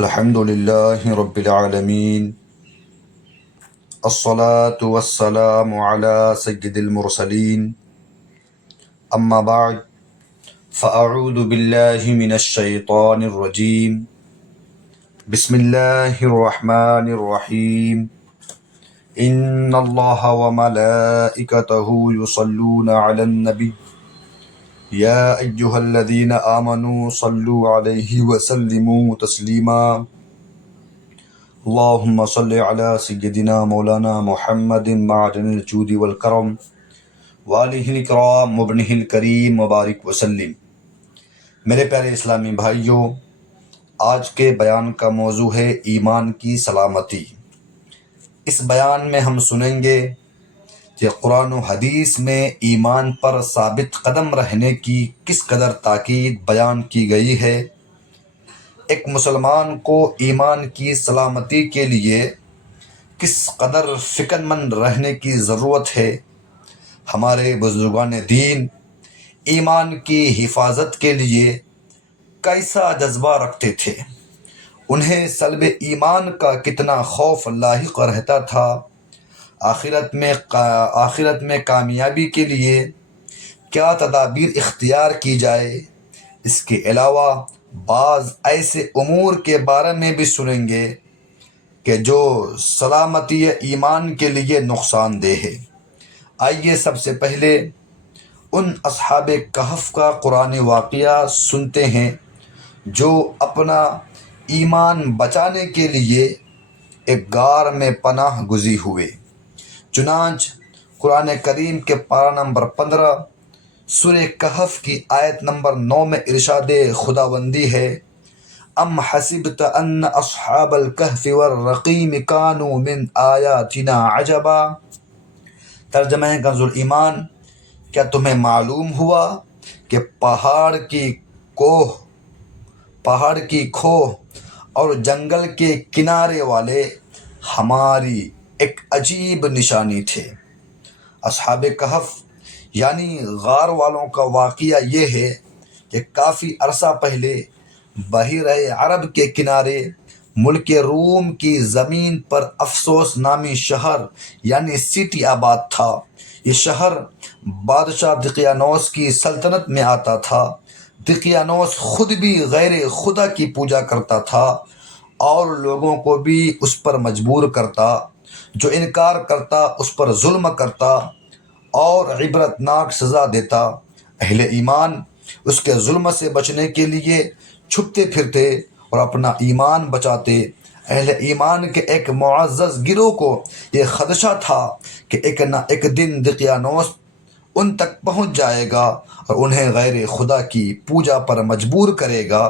الحمد لله رب العالمين. الصلاة والسلام على سيد المرسلين. أما بعد فأعوذ بالله من الشيطان الرجيم. بسم الله الرحمن الرحيم. إن الله وملائكته يصلون على النبي يا أيها الذين آمنوا صلوا عليه وسلموا تسليما. اللهم صل على سيدنا مولانا محمد معدن الجود والكرم وآلہ الکرام وابنہ الکریم مبارک وسلم. میرے پیارے اسلامی بھائیوں، آج کے بیان کا موضوع ہے ایمان کی سلامتی. اس بیان میں ہم سنیں گے کہ قرآن و حدیث میں ایمان پر ثابت قدم رہنے کی کس قدر تاکید بیان کی گئی ہے. ایک مسلمان کو ایمان کی سلامتی کے لیے کس قدر فکر مند رہنے کی ضرورت ہے. ہمارے بزرگان دین ایمان کی حفاظت کے لیے کیسا جذبہ رکھتے تھے، انہیں سلب ایمان کا کتنا خوف لاحق رہتا تھا. آخرت میں کامیابی کے لیے کیا تدابیر اختیار کی جائے. اس کے علاوہ بعض ایسے امور کے بارے میں بھی سنیں گے کہ جو سلامتی ایمان کے لیے نقصان دہ ہے. آئیے سب سے پہلے ان اصحاب کہف کا قرآن واقعہ سنتے ہیں جو اپنا ایمان بچانے کے لیے ایک غار میں پناہ گزین ہوئے. چنانچہ قرآن کریم کے پارہ نمبر 15 سورہ کہف کی آیت نمبر 9 میں ارشاد خداوندی ہے: ام حسبت ان اصحاب الکہف والرقیم کانوا من آیاتنا عجبا. ترجمہ کنز ایمان: کیا تمہیں معلوم ہوا کہ پہاڑ کی کھوہ اور جنگل کے کنارے والے ہماری ایک عجیب نشانی تھے. اصحاب کہف یعنی غار والوں کا واقعہ یہ ہے کہ کافی عرصہ پہلے بحیرہ عرب کے کنارے ملک روم کی زمین پر افسوس نامی شہر یعنی سٹی آباد تھا. یہ شہر بادشاہ دقیانوس کی سلطنت میں آتا تھا. دقیانوس خود بھی غیر خدا کی پوجا کرتا تھا اور لوگوں کو بھی اس پر مجبور کرتا. جو انکار کرتا اس پر ظلم کرتا اور عبرتناک سزا دیتا. اہل ایمان اس کے ظلم سے بچنے کے لیے چھپتے پھرتے اور اپنا ایمان بچاتے. اہل ایمان کے ایک معزز گروہ کو یہ خدشہ تھا کہ ایک نہ ایک دن دقیانوس ان تک پہنچ جائے گا اور انہیں غیر خدا کی پوجا پر مجبور کرے گا.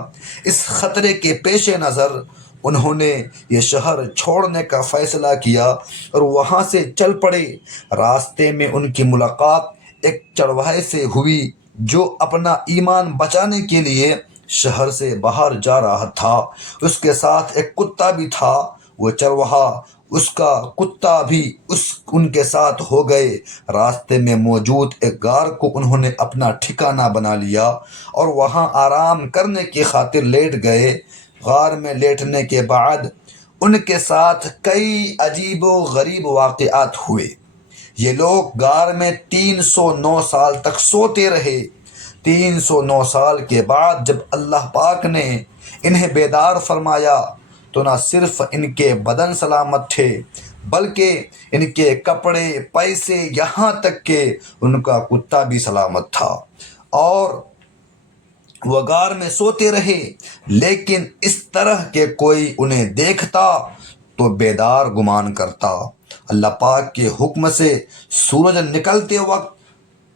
اس خطرے کے پیش نظر انہوں نے یہ شہر چھوڑنے کا فیصلہ کیا اور وہاں سے چل پڑے. راستے میں ان کی ملاقات ایک چرواہے سے ہوئی جو اپنا ایمان بچانے کے لیے شہر سے باہر جا رہا تھا. اس کے ساتھ ایک کتا بھی تھا. وہ چرواہا اس کا کتا بھی ان کے ساتھ ہو گئے. راستے میں موجود ایک غار کو انہوں نے اپنا ٹھکانہ بنا لیا اور وہاں آرام کرنے کی خاطر لیٹ گئے. غار میں لیٹنے کے بعد ان کے ساتھ کئی عجیب و غریب واقعات ہوئے. یہ لوگ غار میں 309 سال تک سوتے رہے. 309 سال کے بعد جب اللہ پاک نے انہیں بیدار فرمایا تو نہ صرف ان کے بدن سلامت تھے بلکہ ان کے کپڑے، پیسے، یہاں تک کہ ان کا کتا بھی سلامت تھا. اور وہ غار میں سوتے رہے، لیکن اس طرح کہ کوئی انہیں دیکھتا تو بیدار گمان کرتا. اللہ پاک کے حکم سے سورج نکلتے وقت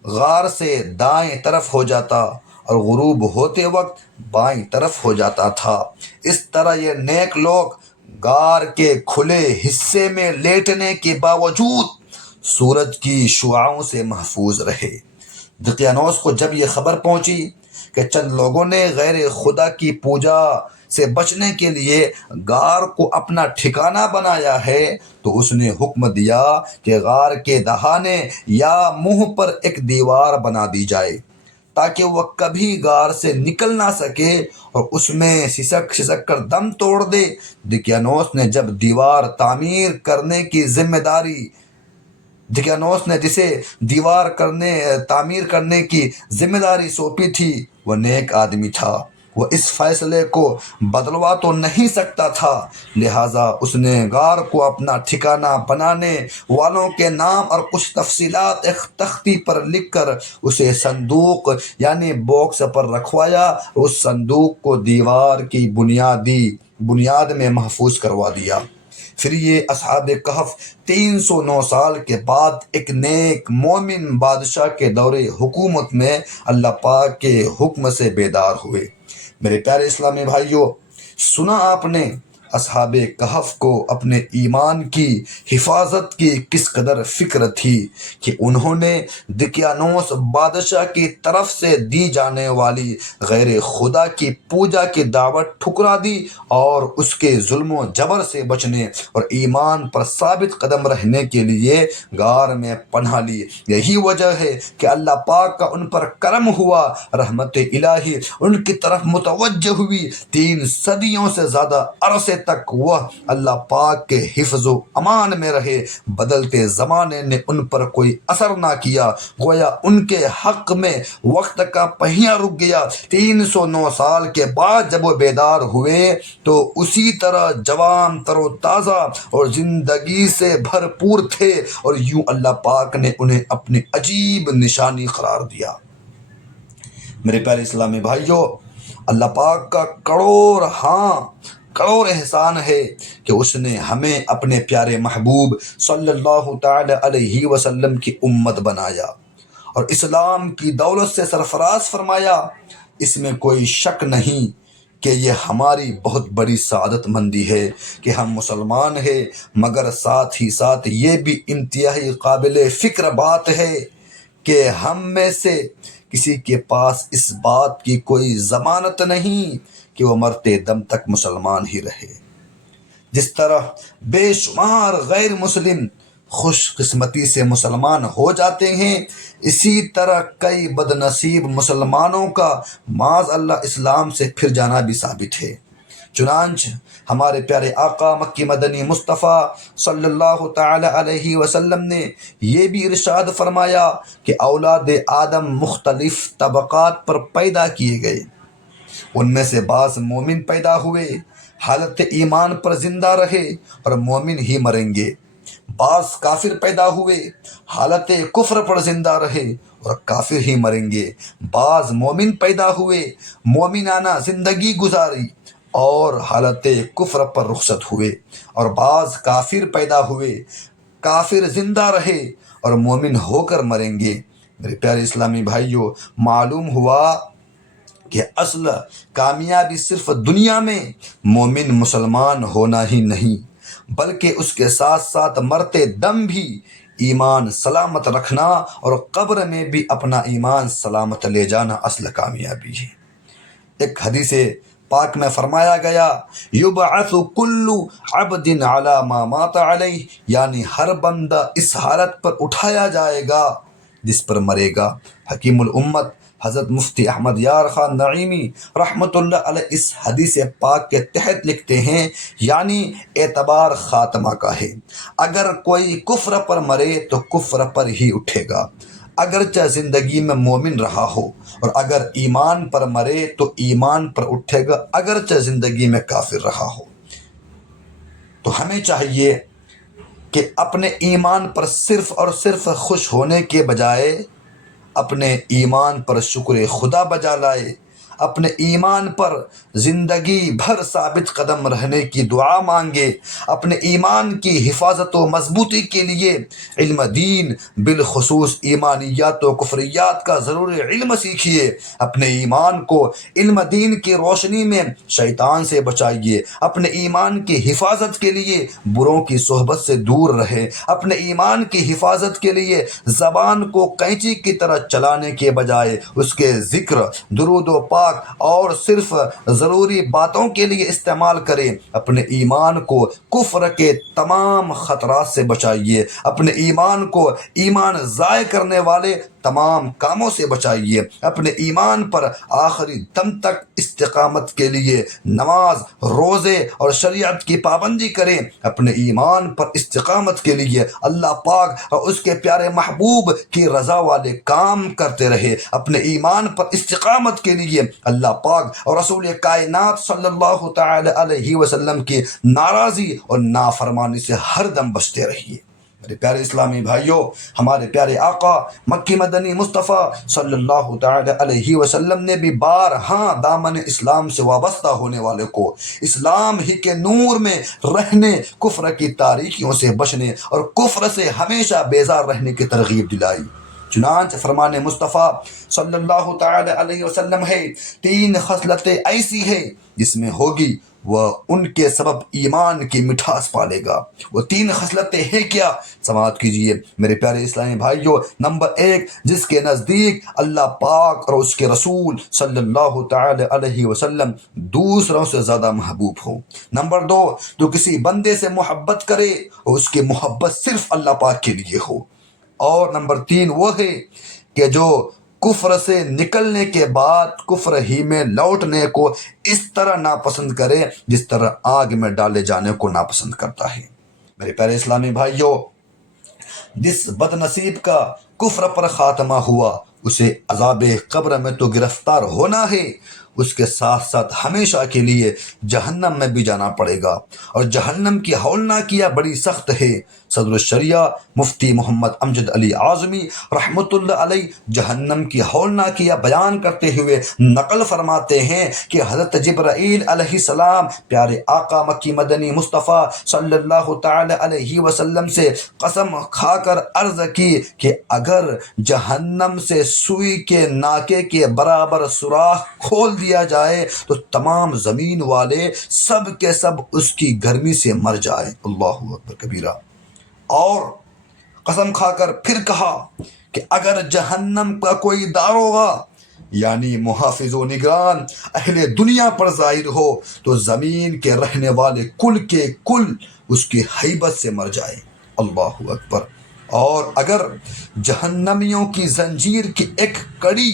غار سے دائیں طرف ہو جاتا اور غروب ہوتے وقت بائیں طرف ہو جاتا تھا. اس طرح یہ نیک لوگ غار کے کھلے حصے میں لیٹنے کے باوجود سورج کی شعاعوں سے محفوظ رہے. دقیانوس کو جب یہ خبر پہنچی کہ چند لوگوں نے غیر خدا کی پوجا سے بچنے کے لیے غار کو اپنا ٹھکانہ بنایا ہے تو اس نے حکم دیا کہ غار کے دہانے یا منہ پر ایک دیوار بنا دی جائے تاکہ وہ کبھی غار سے نکل نہ سکے اور اس میں سسک سسک کر دم توڑ دے۔ دقیانوس نے جب دیوار نے جسے تعمیر کرنے کی ذمہ داری سونپی تھی وہ نیک آدمی تھا، وہ اس فیصلے کو بدلوا تو نہیں سکتا تھا، لہٰذا اس نے غار کو اپنا ٹھکانہ بنانے والوں کے نام اور کچھ تفصیلات ایک تختی پر لکھ کر اسے صندوق یعنی باکس پر رکھوایا، اس صندوق کو دیوار کی بنیاد میں محفوظ کروا دیا۔ پھر یہ اصحاب کہف 309 سال کے بعد ایک نیک مومن بادشاہ کے دور حکومت میں اللہ پاک کے حکم سے بیدار ہوئے۔ میرے پیارے اسلامی بھائیوں، سنا آپ نے اصحاب کہف کو اپنے ایمان کی حفاظت کی کس قدر فکر تھی کہ انہوں نے دقیانوس بادشاہ کی طرف سے دی جانے والی غیر خدا کی پوجا کی دعوت ٹھکرا دی اور اس کے ظلم و جبر سے بچنے اور ایمان پر ثابت قدم رہنے کے لیے غار میں پناہ لی۔ یہی وجہ ہے کہ اللہ پاک کا ان پر کرم ہوا، رحمت الہی ان کی طرف متوجہ ہوئی۔ 3 صدیوں سے زیادہ عرصے تک وہ اللہ پاک کے حفظ و امان میں رہے، بدلتے زمانے نے ان پر کوئی اثر نہ کیا، گویا ان کے حق میں وقت کا پہیہ رک گیا۔ 309 سال کے بعد جب وہ بیدار ہوئے تو اسی طرح جوان تر و تازہ اور زندگی سے بھرپور تھے، اور یوں اللہ پاک نے انہیں اپنی عجیب نشانی قرار دیا۔ میرے پیارے اسلامی بھائیوں، اللہ پاک کا کروڑ احسان ہے کہ اس نے ہمیں اپنے پیارے محبوب صلی اللہ تعالی علیہ وسلم کی امت بنایا اور اسلام کی دولت سے سرفراز فرمایا۔ اس میں کوئی شک نہیں کہ یہ ہماری بہت بڑی سعادت مندی ہے کہ ہم مسلمان ہیں، مگر ساتھ ہی ساتھ یہ بھی انتہائی قابل فکر بات ہے کہ ہم میں سے کسی کے پاس اس بات کی کوئی ضمانت نہیں کہ وہ مرتے دم تک مسلمان ہی رہے۔ جس طرح بے شمار غیر مسلم خوش قسمتی سے مسلمان ہو جاتے ہیں، اسی طرح کئی بد نصیب مسلمانوں کا معاذ اللہ اسلام سے پھر جانا بھی ثابت ہے۔ چنانچہ ہمارے پیارے آقا مکی مدنی مصطفیٰ صلی اللہ تعالی علیہ وسلم نے یہ بھی ارشاد فرمایا کہ اولاد آدم مختلف طبقات پر پیدا کیے گئے، ان میں سے بعض مومن پیدا ہوئے، حالت ایمان پر زندہ رہے اور مومن ہی مریں گے، بعض کافر پیدا ہوئے، حالت کفر پر زندہ رہے اور کافر ہی مریں گے، بعض مومن پیدا ہوئے، مومنانہ زندگی گزاری اور حالت کفر پر رخصت ہوئے، اور بعض کافر پیدا ہوئے، کافر زندہ رہے اور مومن ہو کر مریں گے۔ میرے پیارے اسلامی بھائیوں، معلوم ہوا کہ اصل کامیابی صرف دنیا میں مومن مسلمان ہونا ہی نہیں، بلکہ اس کے ساتھ ساتھ مرتے دم بھی ایمان سلامت رکھنا اور قبر میں بھی اپنا ایمان سلامت لے جانا اصل کامیابی ہے۔ ایک حدیث پاک میں فرمایا گیا، یبعث کل عبد علی ما مات علیہ، یعنی ہر بندہ اس حالت پر اٹھایا جائے گا جس پر مرے گا۔ حکیم الامت حضرت مفتی احمد یار خان نعیمی رحمۃ اللہ علیہ اس حدیث پاک کے تحت لکھتے ہیں، یعنی اعتبار خاتمہ کا ہے۔ اگر کوئی کفر پر مرے تو کفر پر ہی اٹھے گا، اگرچہ زندگی میں مومن رہا ہو، اور اگر ایمان پر مرے تو ایمان پر اٹھے گا، اگرچہ زندگی میں کافر رہا ہو۔ تو ہمیں چاہیے کہ اپنے ایمان پر صرف اور صرف خوش ہونے کے بجائے اپنے ایمان پر شکر خدا بجا لائے، اپنے ایمان پر زندگی بھر ثابت قدم رہنے کی دعا مانگے، اپنے ایمان کی حفاظت و مضبوطی کے لیے علم دین بالخصوص ایمانیات و کفریات کا ضروری علم سیکھیے، اپنے ایمان کو علم دین کی روشنی میں شیطان سے بچائیے، اپنے ایمان کی حفاظت کے لیے بروں کی صحبت سے دور رہے، اپنے ایمان کی حفاظت کے لیے زبان کو قینچی کی طرح چلانے کے بجائے اس کے ذکر، درود و پاک اور صرف ضروری باتوں کے لیے استعمال کریں، اپنے ایمان کو کفر کے تمام خطرات سے بچائیے، اپنے ایمان کو ایمان ضائع کرنے والے تمام کاموں سے بچائیے، اپنے ایمان پر آخری دم تک استقامت کے لیے نماز، روزے اور شریعت کی پابندی کریں، اپنے ایمان پر استقامت کے لیے اللہ پاک اور اس کے پیارے محبوب کی رضا والے کام کرتے رہے، اپنے ایمان پر استقامت کے لیے اللہ پاک اور رسول کائنات صلی اللہ تعالی علیہ وسلم کی ناراضی اور نافرمانی سے ہر دم بچتے رہیے۔ میرے پیارے اسلامی بھائیوں، ہمارے پیارے آقا مکی مدنی مصطفیٰ صلی اللہ تعالی علیہ وسلم نے بھی بارہا دامن اسلام سے وابستہ ہونے والے کو اسلام ہی کے نور میں رہنے، کفر کی تاریکیوں سے بچنے اور کفر سے ہمیشہ بیزار رہنے کی ترغیب دلائی۔ چنانچہ فرمان مصطفیٰ صلی اللہ تعالی علیہ وسلم ہے، 3 خصلتیں ایسی ہیں جس میں ہوگی وہ ان کے سبب ایمان کی مٹھاس پالے گا۔ وہ 3 خصلتیں ہیں کیا؟ سماعت کیجئے میرے پیارے اسلامی بھائیوں۔ نمبر 1، جس کے نزدیک اللہ پاک اور اس کے رسول صلی اللہ تعالی علیہ وسلم دوسروں سے زیادہ محبوب ہو۔ نمبر 2، جو کسی بندے سے محبت کرے اور اس کی محبت صرف اللہ پاک کے لیے ہو۔ اور نمبر 3 وہ ہے کہ جو کفر سے نکلنے کے بعد کفر ہی میں لوٹنے کو اس طرح ناپسند کرے جس طرح آگ میں ڈالے جانے کو ناپسند کرتا ہے۔ میرے پیارے اسلامی بھائیوں، جس بد نصیب کا کفر پر خاتمہ ہوا اسے عذاب قبر میں تو گرفتار ہونا ہے، اس کے ساتھ ساتھ ہمیشہ کے لیے جہنم میں بھی جانا پڑے گا، اور جہنم کی ہولناکیاں بڑی سخت ہے۔ صدر الشریعہ مفتی محمد امجد علی اعظمی رحمۃ اللہ علیہ جہنم کی ہولناکیاں بیان کرتے ہوئے نقل فرماتے ہیں کہ حضرت جبرائیل علیہ السلام پیارے آقا مکی مدنی مصطفیٰ صلی اللہ تعالی علیہ وسلم سے قسم کھا کر عرض کی کہ اگر جہنم سے سوئی کے ناکے کے برابر سوراخ کھول دیا جائے تو تمام زمین والے سب کے سب اس کی گرمی سے مر جائیں۔ اللہ اکبر کبیرہ۔ اور قسم کھا کر پھر کہا کہ اگر جہنم کا کوئی داروغہ یعنی محافظ و نگران اہل دنیا پر ظاہر ہو تو زمین کے رہنے والے کل کے کل اس کی ہیبت سے مر جائے۔ اللہ اکبر۔ اور اگر جہنمیوں کی زنجیر کی ایک کڑی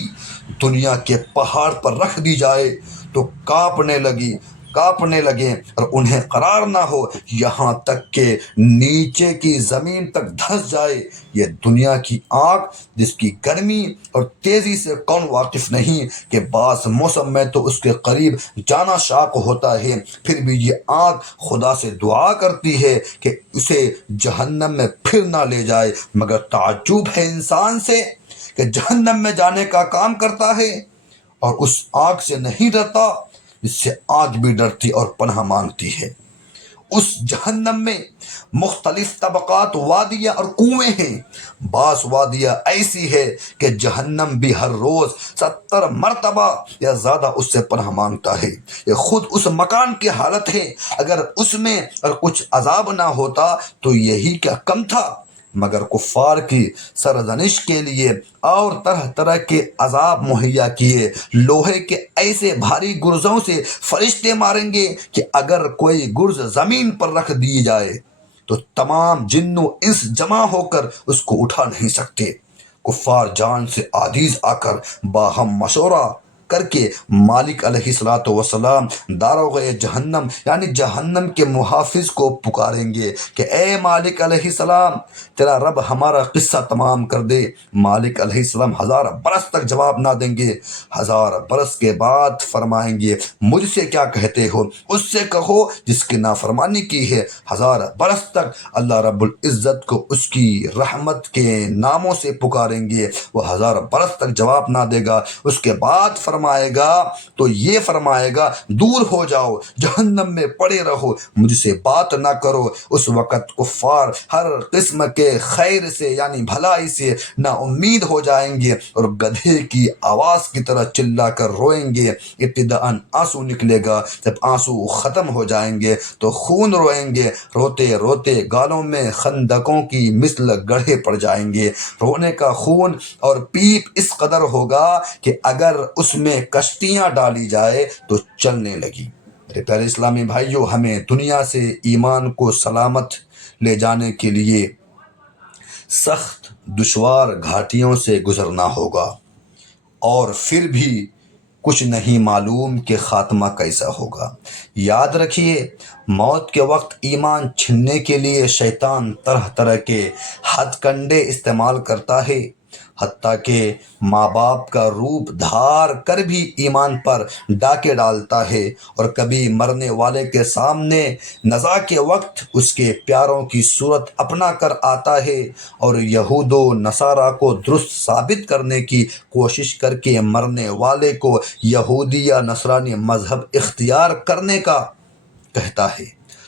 دنیا کے پہاڑ پر رکھ دی جائے تو کانپنے لگیں اور انہیں قرار نہ ہو، یہاں تک کہ نیچے کی زمین تک دھنس جائے۔ یہ دنیا کی آگ جس کی گرمی اور تیزی سے کون واقف نہیں کہ بعض موسم میں تو اس کے قریب جانا شاق ہوتا ہے، پھر بھی یہ آگ خدا سے دعا کرتی ہے کہ اسے جہنم میں پھر نہ لے جائے، مگر تعجب ہے انسان سے کہ جہنم میں جانے کا کام کرتا ہے اور اس آگ سے نہیں ڈرتا جس سے آگ بھی ڈرتی اور پناہ مانگتی ہے۔ اس جہنم میں مختلف طبقات، وادیاں اور کنویں ہیں۔ بعض وادیاں ایسی ہے کہ جہنم بھی ہر روز 70 مرتبہ یا زیادہ اس سے پناہ مانگتا ہے۔ یہ خود اس مکان کی حالت ہے، اگر اس میں اور کچھ عذاب نہ ہوتا تو یہی کیا کم تھا، مگر کفار کی سرزنش کے لیے اور طرح طرح کے عذاب مہیا کیے۔ لوہے کے ایسے بھاری گرزوں سے فرشتے ماریں گے کہ اگر کوئی گرز زمین پر رکھ دی جائے تو تمام جن و انس جمع ہو کر اس کو اٹھا نہیں سکتے۔ کفار جان سے عاجز آ کر باہم مشورہ کر کے مالک علیہ الصلوۃ والسلام داروغ جہنم یعنی جہنم کے محافظ کو پکاریں گے کہ اے مالک علیہ السلام، تیرا رب ہمارا قصہ تمام کر دے۔ مالک علیہ السلام 1000 برس تک جواب نہ دیں گے۔ 1000 برس کے بعد فرمائیں گے مجھ سے کیا کہتے ہو؟ اس سے کہو جس کی نافرمانی کی ہے۔ 1000 برس تک اللہ رب العزت کو اس کی رحمت کے ناموں سے پکاریں گے، وہ 1000 برس تک جواب نہ دے گا۔ اس کے بعد فرمائے گا تو یہ فرمائے گا دور ہو جاؤ، جہنم میں پڑے رہو، مجھ سے بات نہ کرو۔ اس وقت کفار ہر قسم کے خیر سے یعنی بھلائی سے نا امید ہو جائیں گے اور گدھے کی آواز کی طرح چلا کر روئیں گے۔ ابتداً آنسو نکلے گا، جب آنسو ختم ہو جائیں گے تو خون روئیں گے، روتے روتے گالوں میں خندقوں کی مثل گڑھے پڑ جائیں گے۔ رونے کا خون اور پیپ اس قدر ہوگا کہ اگر اس میں کشتیاں ڈالی جائے تو چلنے لگی۔ میرے پیارے اسلامی بھائیوں، ہمیں دنیا سے ایمان کو سلامت لے جانے کے لیے سخت دشوار گھاٹیوں سے گزرنا ہوگا، اور پھر بھی کچھ نہیں معلوم کہ خاتمہ کیسا ہوگا۔ یاد رکھیے، موت کے وقت ایمان چھیننے کے لیے شیطان طرح طرح کے ہتھ کنڈے استعمال کرتا ہے، حتیٰ کہ ماں باپ کا روپ دھار کر بھی ایمان پر ڈاکے ڈالتا ہے، اور کبھی مرنے والے کے سامنے نزا کے وقت اس کے پیاروں کی صورت اپنا کر آتا ہے، اور یہود و نصارہ کو درست ثابت کرنے کی کوشش کر کے مرنے والے کو یہودی یا نصرانی مذہب اختیار کرنے کا کہتا ہے،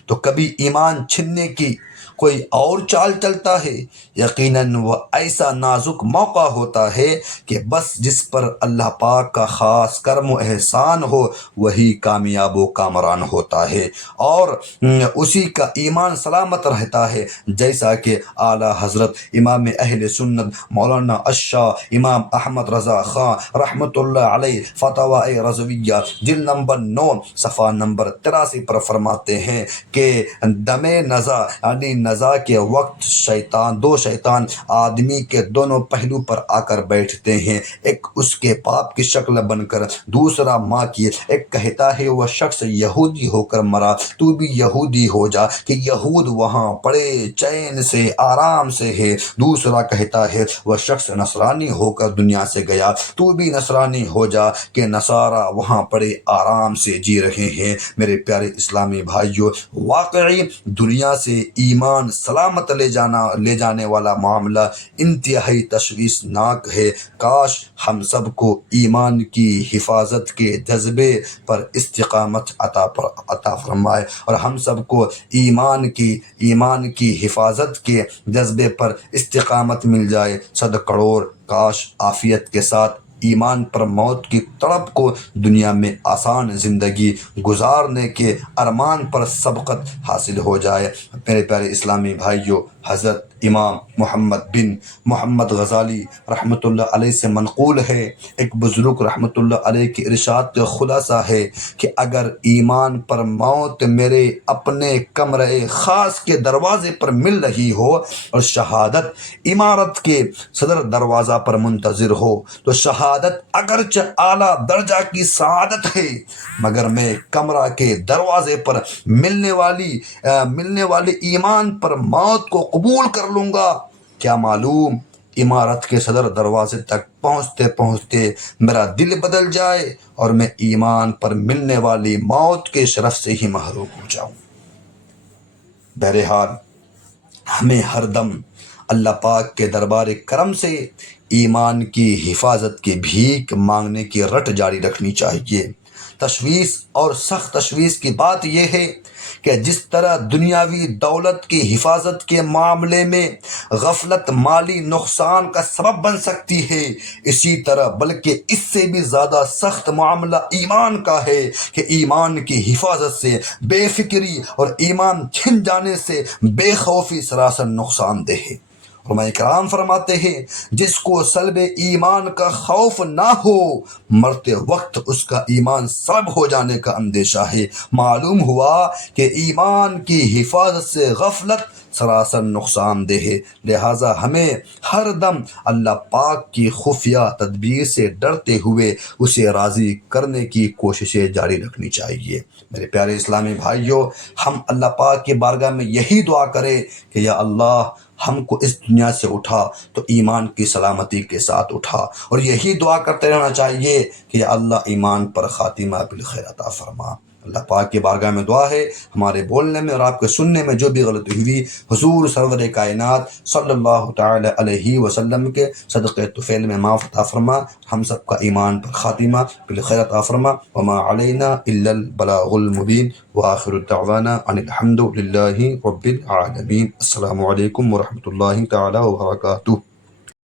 تو کبھی ایمان چھننے کی کوئی اور چال چلتا ہے۔ یقیناً وہ ایسا نازک موقع ہوتا ہے کہ بس جس پر اللہ پاک کا خاص کرم و احسان ہو وہی کامیاب و کامران ہوتا ہے، اور اسی کا ایمان سلامت رہتا ہے، جیسا کہ اعلیٰ حضرت امام اہل سنت مولانا الشاہ امام احمد رضا خان رحمۃ اللہ علیہ فتاوی رضویہ جلد نمبر 9 صفحہ نمبر 83 پر فرماتے ہیں کہ دم نزا یعنی نزا کے وقت دو شیطان آدمی کے دونوں پہلو پر آ کر بیٹھتے ہیں، ایک اس کے باپ کی شکل بن کر، دوسرا ماں کی۔ ایک کہتا ہے وہ شخص یہودی ہو کر مرا، تو بھی یہودی ہو جا کہ یہود وہاں پڑے چین سے آرام سے ہے۔ دوسرا کہتا ہے وہ شخص نصرانی ہو کر دنیا سے گیا، تو بھی نصرانی ہو جا کہ نصارہ وہاں پڑے آرام سے جی رہے ہیں۔ میرے پیارے اسلامی بھائیوں، واقعی دنیا سے ایمان سلامت لے جانے والا معاملہ انتہائی تشویشناک ہے۔ کاش ہم سب کو ایمان کی حفاظت کے جذبے پر استقامت عطا فرمائے، اور ہم سب کو ایمان کی حفاظت کے جذبے پر استقامت مل جائے۔ 100 کروڑ کاش عافیت کے ساتھ ایمان پر موت کی تڑپ کو دنیا میں آسان زندگی گزارنے کے ارمان پر سبقت حاصل ہو جائے۔ میرے پیارے اسلامی بھائیوں، حضرت امام محمد بن محمد غزالی رحمۃ اللہ علیہ سے منقول ہے، ایک بزرگ رحمۃ اللہ علیہ کے ارشاد کا خلاصہ ہے کہ اگر ایمان پر موت میرے اپنے کمرے خاص کے دروازے پر مل رہی ہو اور شہادت عمارت کے صدر دروازہ پر منتظر ہو، تو شہادت اگرچہ اعلیٰ درجہ کی سعادت ہے، مگر میں کمرہ کے دروازے پر ملنے والی ایمان پر موت کو قبول کر لوں گا۔ کیا معلوم عمارت کے صدر دروازے تک پہنچتے پہنچتے میرا دل بدل جائے اور میں ایمان پر ملنے والی موت کے شرف سے ہی محروم ہو جاؤں۔ بہرحال ہمیں ہر دم اللہ پاک کے دربار کرم سے ایمان کی حفاظت کی بھیک مانگنے کی رٹ جاری رکھنی چاہیے۔ تشویش اور سخت تشویش کی بات یہ ہے کہ جس طرح دنیاوی دولت کی حفاظت کے معاملے میں غفلت مالی نقصان کا سبب بن سکتی ہے، اسی طرح بلکہ اس سے بھی زیادہ سخت معاملہ ایمان کا ہے کہ ایمان کی حفاظت سے بے فکری اور ایمان چھن جانے سے بے خوفی سراسر نقصان دہ ہے۔ علماء کرام فرماتے ہیں جس کو سلب ایمان کا خوف نہ ہو، مرتے وقت اس کا ایمان سلب ہو جانے کا اندیشہ ہے۔ معلوم ہوا کہ ایمان کی حفاظت سے غفلت سراسر نقصان دہ ہے، لہٰذا ہمیں ہر دم اللہ پاک کی خفیہ تدبیر سے ڈرتے ہوئے اسے راضی کرنے کی کوششیں جاری رکھنی چاہیے۔ میرے پیارے اسلامی بھائیوں، ہم اللہ پاک کی بارگاہ میں یہی دعا کریں کہ یا اللہ ہم کو اس دنیا سے اٹھا تو ایمان کی سلامتی کے ساتھ اٹھا، اور یہی دعا کرتے رہنا چاہیے کہ یا اللہ ایمان پر خاتمہ بالخیر عطا فرما۔ اللہ پاک کی بارگاہ میں دعا ہے ہمارے بولنے میں اور آپ کے سننے میں جو بھی غلطی ہوئی، حضور سرور کائنات صلی اللہ تعالی علیہ وسلم کے صدقے طفیل میں معاف عطا فرما، ہم سب کا ایمان پر خاتمہ بالخیر عطا فرما۔ وما علینا الا البلاغ المبین، وآخر دعوانا ان الحمد للہ رب العالمین۔ السلام علیکم ورحمۃ اللہ تعالی وبرکاتہ۔